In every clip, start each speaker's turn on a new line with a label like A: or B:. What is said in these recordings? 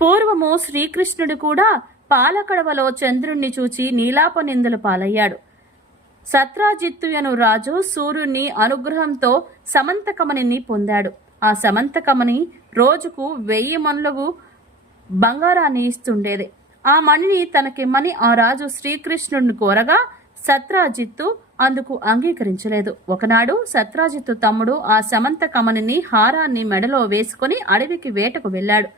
A: పూర్వము శ్రీకృష్ణుడు కూడా పాలకడవలో చంద్రుణ్ణి చూచి నీలాప నిందలు పాలయ్యాడు. సత్రాజిత్తుయను రాజు సూర్యుని అనుగ్రహంతో సమంతకమణిని పొందాడు. ఆ సమంతకమణి రోజుకు వెయ్యి మనులకు బంగారాన్ని ఇస్తుండేది. ఆ మణిని తనకిమ్మని ఆ రాజు శ్రీకృష్ణుడిని కోరగా సత్రాజిత్తు అందుకు అంగీకరించలేదు. ఒకనాడు సత్రాజిత్తు తమ్ముడు ఆ సమంత కమనిని హారాన్ని మెడలో వేసుకుని అడవికి వేటకు వెళ్ళాడు.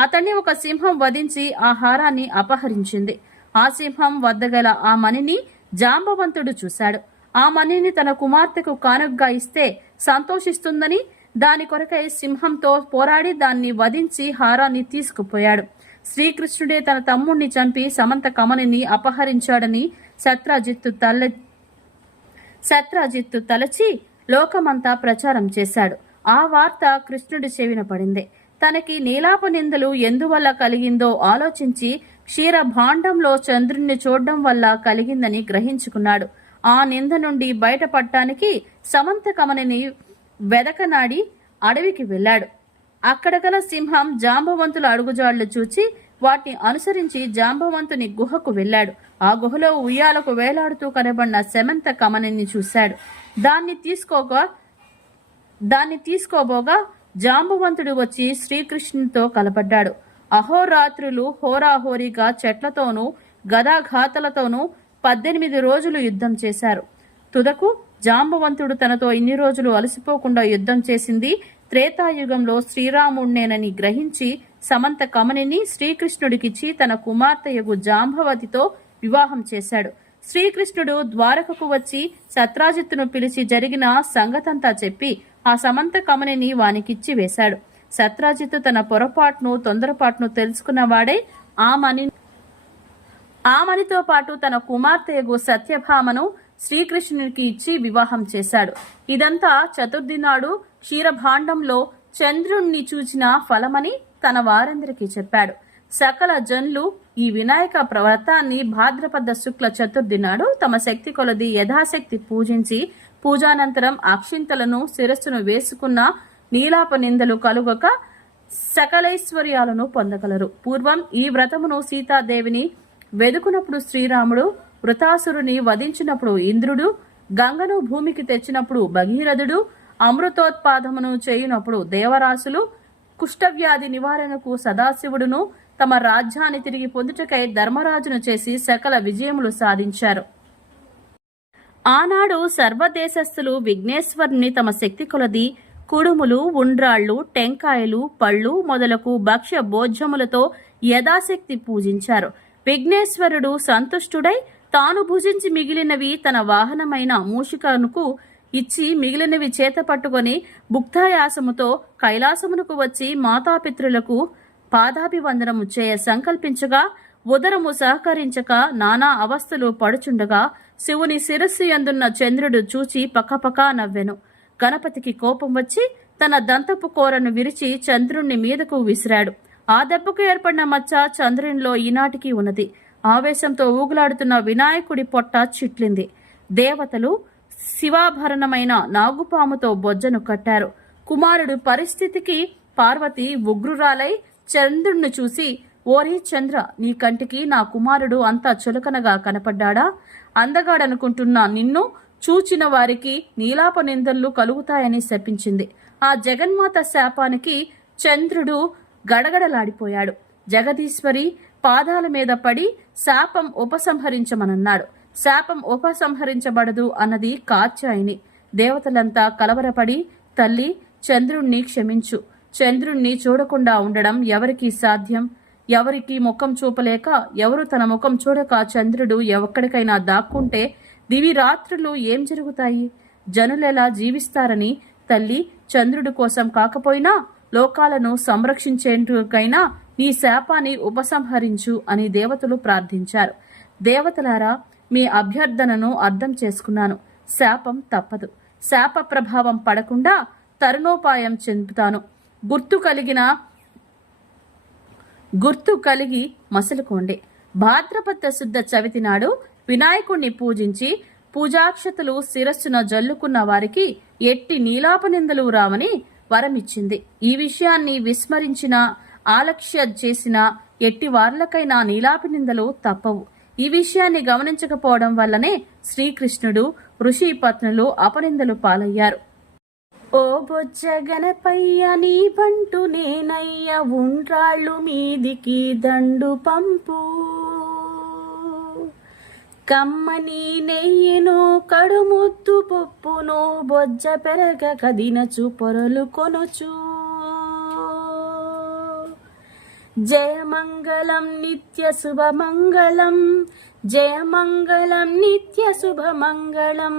A: అతన్ని ఒక సింహం వధించి ఆ హారాన్ని అపహరించింది. ఆ సింహం వద్దగల ఆ మణిని జాంబవంతుడు చూశాడు. ఆ మణిని తన కుమార్తెకు కానుగ్గా ఇస్తే సంతోషిస్తుందని దాని కొరకై సింహంతో పోరాడి దాన్ని వధించి హారాన్ని తీసుకుపోయాడు. శ్రీకృష్ణుడే తన తమ్ముణ్ణి చంపి సమంత కమలిని అపహరించాడని సత్రాజిత్తు తల్ల సత్రాజిత్తు తలచి లోకమంతా ప్రచారం చేశాడు. ఆ వార్త కృష్ణుడి చెవిన పడింది. తనకి నీలాప నిందలు ఎందువల్ల కలిగిందో ఆలోచించి క్షీర భాండంలో చంద్రుణ్ణి చూడడం వల్ల కలిగిందని గ్రహించుకున్నాడు. ఆ నింద నుండి బయటపడటానికి సమంత కమనిని వెదకనాడి అడవికి వెళ్ళాడు. అక్కడ గల సింహం జాంబవంతుల అడుగుజాళ్ళు చూచి వాటిని అనుసరించి జాంబవంతుని గుహకు వెళ్ళాడు. ఆ గుహలో ఉయ్యాలకు వేలాడుతూ కనబడిన సెమంత కమనిని చూశాడు. దాన్ని తీసుకోగా దాన్ని తీసుకోబోగా జాంబవంతుడు వచ్చి శ్రీకృష్ణునితో కలపడ్డాడు. అహోరాత్రులు హోరాహోరీగా చెట్లతోనూ గదాఘాతలతోనూ పద్దెనిమిది రోజులు యుద్ధం చేశారు. తుదకు జాంబవంతుడు తనతో ఇన్ని రోజులు అలసిపోకుండా యుద్ధం చేసింది త్రేతాయుగంలో శ్రీరాముణ్ణేనని గ్రహించి సమంత కమనిని శ్రీకృష్ణుడికిచ్చి తన కుమార్తెయగు జాంబవతితో వివాహం చేశాడు. శ్రీకృష్ణుడు ద్వారకకు వచ్చి సత్రాజిత్తును పిలిచి జరిగిన సంగతంతా చెప్పి ఆ సమంత కమనిని వానికిచ్చి వేశాడు. సత్రాజిత్ తన పొరపాటును తొందరపాటును తెలుసుకున్నవాడే ఆ మని మణితో పాటు తన కుమార్తెగు సత్యభామను శ్రీకృష్ణునికి ఇచ్చి వివాహం చేశాడు. ఇదంతా చతుర్థి నాడు క్షీరభాండంలో చంద్రుణ్ణి చూచిన ఫలమని తన వారందరికీ చెప్పాడు. సకల జన్లు ఈ వినాయక వ్రతాన్ని భాద్రపద శుక్ల చతుర్థి నాడు తమ శక్తి కొలది యథాశక్తి పూజించి పూజానంతరం అక్షింతలను శిరస్సును వేసుకున్న నీలాప నిందలు కలుగక సకలైశ్వర్యాలను పొందగలరు. పూర్వం ఈ వ్రతమును సీతాదేవిని వెదుకునప్పుడు శ్రీరాముడు వృతాసురుని వధించినప్పుడు ఇంద్రుడు గంగను భూమికి తెచ్చినప్పుడు భగీరథుడు అమృతోత్పాదమును చేయునప్పుడు దేవరాశులు కుష్ఠవ్యాధి నివారణకు సదాశివుడును తమ రాజ్యాన్ని తిరిగి పొందుటకై ధర్మరాజును చేసి సకల విజయములు సాధించారు. ఆనాడు సర్వదేశస్థులు విఘ్నేశ్వరుని తమ శక్తి కొలది కుడుములు ఉండ్రాళ్ళు టెంకాయలు పళ్ళు మొదలకు భక్ష్య భోజ్యములతో యథాశక్తి పూజించారు. విఘ్నేశ్వరుడు సంతుష్టుడై తాను భుజించి మిగిలినవి తన వాహనమైన మూషికనుకు ఇచ్చి మిగిలినవి చేత పట్టుకొని భుక్తాయాసముతో కైలాసమునకు వచ్చి మాతాపిత్రులకు పాదాభివందనము చేయ సంకల్పించగా ఉదరము సహకరించక నానా అవస్థలు పడుచుండగా శివుని శిరస్సు ఎందున్న చంద్రుడు చూచి పక్కపకా నవ్వెను. గణపతికి కోపం వచ్చి తన దంతపు కోరను విరిచి చంద్రుణ్ణి మీదకు విసిరాడు. ఆ దెబ్బకు ఏర్పడిన మచ్చ చంద్రునిలో ఈనాటికి ఉన్నది. ఆవేశంతో ఊగులాడుతున్న వినాయకుడి పొట్ట చిట్లింది. దేవతలు శివాభరణమైన నాగుపాముతో బొజ్జను కట్టారు. కుమారుడు పరిస్థితికి పార్వతి ఉగ్రురాలై చంద్రుణ్ణి చూసి ఓరి చంద్ర నీ కంటికి నా కుమారుడు అంతా చులకనగా కనపడ్డాడా? అందగాడనుకుంటున్న నిన్ను చూచిన వారికి నీలాప నిందలు కలుగుతాయని శపించింది. ఆ జగన్మాత శాపానికి చంద్రుడు గడగడలాడిపోయాడు. జగదీశ్వరి పాదాల మీద పడి శాపం ఉపసంహరించమనన్నాడు. శాపం ఉపసంహరించబడదు అన్నది కాత్యాయిని. దేవతలంతా కలవరపడి తల్లి చంద్రుణ్ణి క్షమించు. చంద్రుణ్ణి చూడకుండా ఉండడం ఎవరికి సాధ్యం? ఎవరికి ముఖం చూపలేక ఎవరు తన ముఖం చూడక చంద్రుడు ఎక్కడికైనా దాక్కుంటే దివి రాత్రులు ఏం జరుగుతాయి? జనులెలా జీవిస్తారని? తల్లి చంద్రుడి కోసం కాకపోయినా లోకాలను సంరక్షించేందుకైనా నీ శాపాన్ని ఉపసంహరించు అని దేవతలు ప్రార్థించారు. దేవతలారా మీ అభ్యర్థనను అర్థం చేసుకున్నాను. శాపం తప్పదు. శాప ప్రభావం పడకుండా తరుణోపాయం చెందుతాను. గుర్తు కలిగిన గుర్తు కలిగి మసలుకోండి. భాద్రపద శుద్ధ చవితి నాడు వినాయకుణ్ణి పూజించి పూజాక్షతలు శిరస్సున జల్లుకున్న వారికి ఎట్టి నీలాపనిందలు రావని వరమిచ్చింది. ఈ విషయాన్ని విస్మరించిన ఆలక్ష్య చేసిన ఎట్టి వార్లకైనా నీలాపి నిందలు తప్పవు. ఈ విషయాన్ని గమనించకపోవడం వల్లనే శ్రీకృష్ణుడు ఋషి పత్నులు అపనిందలు పాలయ్యారు. ఓ బొజ్జ గణపయ్య నీ బంటు నేనయ్య ఉండ్రాళ్ళు మీదికి దండు పంపు. కమ్మని నెయ్యను కడుముద్దు పప్పును బొజ్జ పెరగ కదినచు పొరలు కొనుచు. జయమంగళం నిత్య శుభమంగళం జయమంగళం నిత్య శుభమంగళం.